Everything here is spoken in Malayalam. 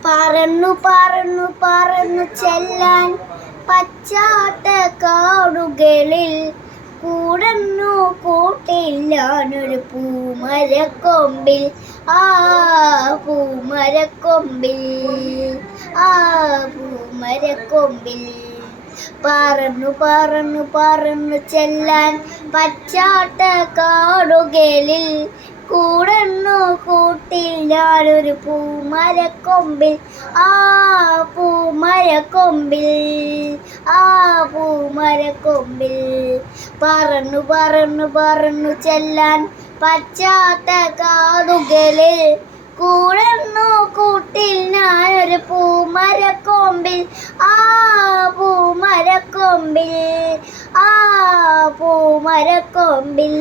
പറന്നു പറന്നു പറന്നു ചെല്ലാൻ പച്ചാത്ത കാടുകളിൽ കൂടന്നു കൂട്ടില്ലാനൊരു പൂമരക്കൊമ്പിൽ ആ പൂമരക്കൊമ്പിൽ ആ പൂമരക്കൊമ്പിൽ പറന്നു പറന്നു പറന്നു ചെല്ലാൻ പച്ചാത്ത കാടുകളിൽ കൂടന്നു കൂട്ടില്ലാനൊരു പൂമരക്കൊമ്പിൽ ആ പൂമരക്കൊമ്പിൽ ആ പൂമരക്കൊമ്പിൽ പറന്നു പറന്നു പറന്നു ചെല്ലാൻ പച്ചാത്ത കാടുകളിൽ കൂടന്നു കൂട്ടിൽ ഞാനൊരു പൂമരക്കൊമ്പിൽ ആ പൂമരക്കൊമ്പിൽ ആ പൂമരക്കൊമ്പിൽ